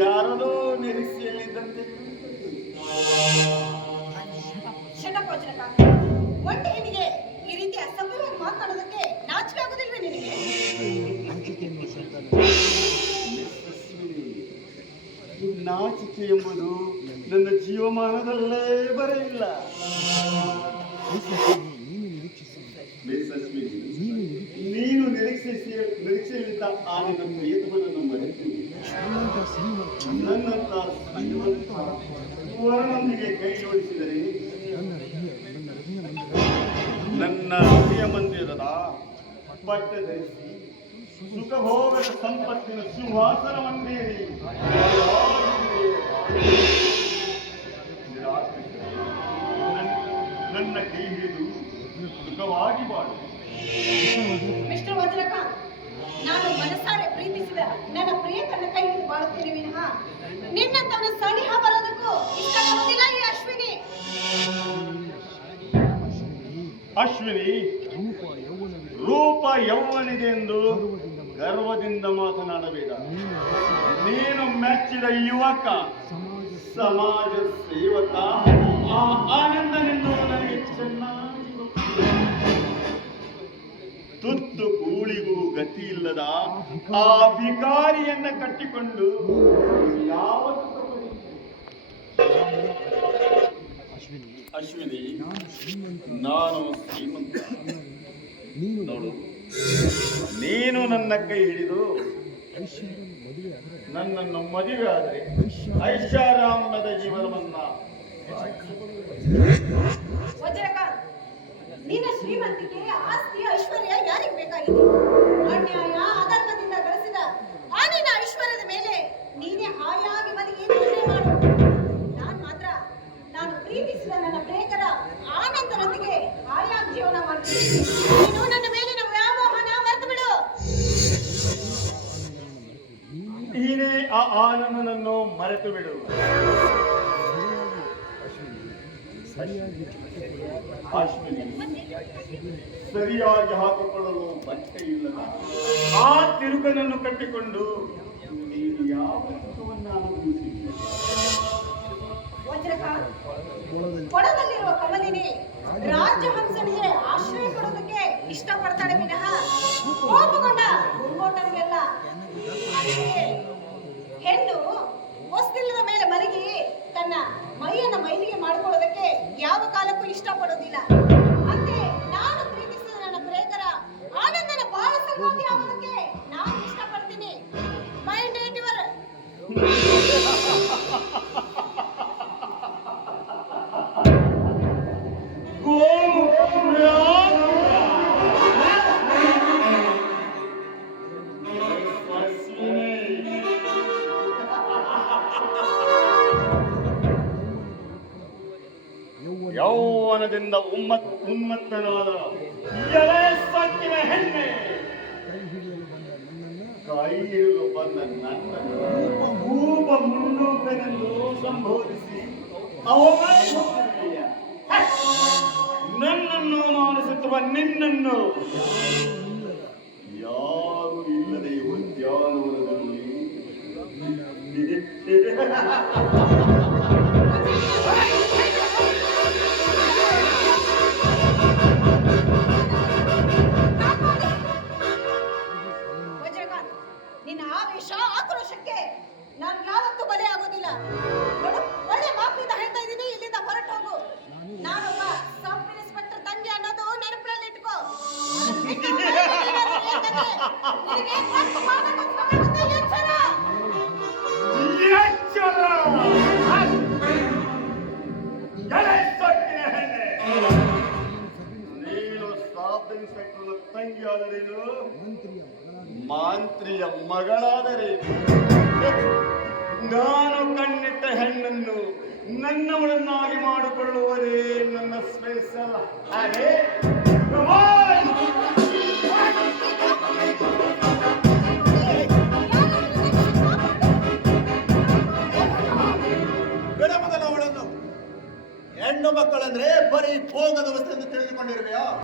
ಯಾರದೋ ನಿರೀಕ್ಷೆಯಲ್ಲಿದ್ದಂತೆ. ಒಂಟಿ ಹೆಣ್ಣಿಗೆ ಈ ರೀತಿ ಅಸಭ್ಯವಾಗಿ ಮಾತನಾಡೋದಕ್ಕೆ ನಾಚಿಕೆ ಆಗೋದಿಲ್ವೇ ನಿನಗೆ? ನಾಚಿಕೆ ಎಂಬುದು ನನ್ನ ಜೀವಮಾನದಲ್ಲೇ ಬರಲಿಲ್ಲ. ನೀನು ನಿರೀಕ್ಷೆಯಲ್ಲಿದ್ದ ಆ ನಿನ್ನ ಪ್ರಿಯತಮನನ್ನು ಮರೆತು ನನ್ನಂತ ವರನೊಂದಿಗೆ ಕೈ ಜೋಡಿಸಿದರೆ ನನ್ನ ಪ್ರಿಯ ಮಂದಿರದ ಪಟ್ಟ ಧರಿಸಿ ಸುಖಭೋಗದ ಸಂಪತ್ತಿನ ಸಿಂಹಾಸನವನ್ನೇರಿ ನನ್ನ ಕೈ ಹಿಡಿದು ಸುಖವಾಗಿ ಬಾಳು. ಮಿಸ್ಟರ್ ವಜ್ರಕಾಂತ್, ನಾನು ಮನಸಾರೆ ಪ್ರೀತಿಸಿದ ನನ್ನ ಪ್ರಿಯಕರನ ಕೈ ಹಿಡಿದು ಬಾಳುತ್ತೇನೆ ವಿನಃ ನಿನ್ನಂತವನ ಸನಿಹ ಬರೋದಕ್ಕೂ ಇಷ್ಟಪಡೋದಿಲ್ಲ ಈ ಅಶ್ವಿನಿ. ಅಶ್ವಿನಿ, ರೂಪ ಯೌವನಿದೆ ಎಂದು ಗರ್ವದಿಂದ ಮಾತನಾಡಬೇಡ. ನೀನು ಮೆಚ್ಚಿದ ಯುವಕ, ಸಮಾಜ ಸೇವಕ, ಆ ಆನಂದನೆಂದು ನನಗೆ ಚೆನ್ನಾಗಿ ತುತ್ತು ಕೂಳಿಗೂ ಗತಿ ಇಲ್ಲದ ಆ ಭಿಕಾರಿಯನ್ನ ಕಟ್ಟಿಕೊಂಡು ಯಾವ ಅಶ್ವಿನಿ, ನಾನು ಶ್ರೀಮಂತ. ನೋಡು, ನೀನು ನನ್ನ ಕೈ ಹಿಡಿದು ನನ್ನನ್ನು ಮದುವೆ ಆದರೆ ಐಷಾರಾಮದ ಜೀವನವನ್ನ. ವಜ್ರಕಾಂತ್, ನಿನ್ನ ಶ್ರೀಮಂತಿಕೆ, ಆಸ್ತಿ, ಐಶ್ವರ್ಯ ಯಾರಿಗೆ ಬೇಕಾಗಿದೆ? ಅನ್ಯಾಯ ಆಧಾರದಿಂದ ಗಳಿಸಿದ ಆ ನಿನ್ನ ಐಶ್ವರ್ಯದ ಮೇಲೆ ನೀನೇ ಹಾಯಾಗಿ ಬದುಕಿ ನಿರ್ಣಯ ಮಾಡು. ನಾನು ಪ್ರೀತಿಸಿದ ನನ್ನ ಪ್ರೇಕರ ಆನಂದರೊಂದಿಗೆ ಹಾಯಾಗಿ ಜೀವನ ಮಾಡ್ತೀನಿ. ನೀನು ನನ್ನ ಮೇಲಿನ ವ್ಯಾಮೋಹನ ಮರೆತು ಬಿಡು. ನೀನೇ ಆ ಆನಂದನನ್ನು ಮರೆತು ಬಿಡು. ಅಶ್ವಿನಿ, ಸರಿಯಾಗಿ ಹಾಕಿಕೊಳ್ಳಲು ಬಟ್ಟೆ ಇಲ್ಲದ ಆ ತಿರುಕನನ್ನು ಕಟ್ಟಿಕೊಂಡು ನೀನು ಯಾವ ಸುಖವನ್ನು ಅನುಭವಿಸಿದ್ದೀಯ? ವಜ್ರಕಾಂತ್, ಕೊಡದಲ್ಲಿರುವ ಕಮಲಿನಿ ರಾಜಹಂಸನಿಗೆ ಆಶ್ರಯ ಕೊಡೋದಕ್ಕೆ ಇಷ್ಟಪಡ್ತಾಳೆ ವಿನಃ ಕೋಪಗೊಂಡ ಗುಂಗೋಟನಿಗೆಲ್ಲ. ಹೆಣ್ಣು ಹೊಸ್ತಿಲ್ಲದ ಮೇಲೆ ಮಲಗಿ ತನ್ನ ಮೈಯನ್ನ ಮೈಲಿಗೆ ಮಾಡಿಕೊಳ್ಳೋದಕ್ಕೆ ಯಾವ ಕಾಲಕ್ಕೂ ಇಷ್ಟಪಡೋದಿಲ್ಲ. ಅಂತೆ ನಾನು ಪ್ರೀತಿಸಿದ ನನ್ನ ಪ್ರೇಕರ ಆನಂದನ ಬಾಳ ಸಂಗಾತಿ ಆಗೋದಕ್ಕೆ ನಾನು ಇಷ್ಟಪಡ್ತೀನಿ. Mind it your. ಯೌವನದಿಂದ ಉನ್ಮತ್ತನಾದ ಎಳೆ ಸೊಕ್ಕಿನ ಹೆಣ್ಣೆ, ಕೈ ಹಿಡಿದು ಬಂದ ನನ್ನನ್ನು ಭೂಪ ಮುಂಡೂಕನೆಂದು ಸಂಬೋಧಿಸಿ ಅವಮಾನಿಸುತ್ತಿದ್ದೀಯ. ನನ್ನನ್ನು ಅವಮಾನಿಸುತ್ತಿರುವ ನಿನ್ನನ್ನು ಯಾರು ಇಲ್ಲದೆ ಉದ್ಯಾನವನದಲ್ಲಿ ನಿನ್ನ ಆವೇಶ, ಆಕ್ರೋಶಕ್ಕೆ ನಾನು ಯಾವತ್ತೂ ಬಲೆ ಆಗೋದಿಲ್ಲ. ನೋಡು, ಒಳ್ಳೆ ಮಾತಿನಿಂದ ಹೇಳ್ತಾ ಇದ್ದೀನಿ, ಇಲ್ಲಿಂದ ಹೊರಟು ಹೋಗು. ನಾನೊಬ್ಬ ಸಬ್ ಇನ್ಸ್ಪೆಕ್ಟರ್ ತಂಗಿ ಅನ್ನೋದು ನೆನಪಿನಲ್ಲಿ ಇಟ್ಕೋ. ನೀನು ಸಬ್ ಇನ್ಸ್ಪೆಕ್ಟರ್ ತಂಗಿ ಆದರೇನು, ಮಾಂತ್ರಿಯ ಮಗಳಾದರೇನು? ನಾನು ಕಣ್ಣಿಟ್ಟ ಹೆಣ್ಣನ್ನು ನನ್ನವಳನ್ನಾಗಿ ಮಾಡಿಕೊಳ್ಳುವುದೇ ನನ್ನ ಸ್ಪೇಸ್ ಅಲ್ಲ. ಹಾಗೆ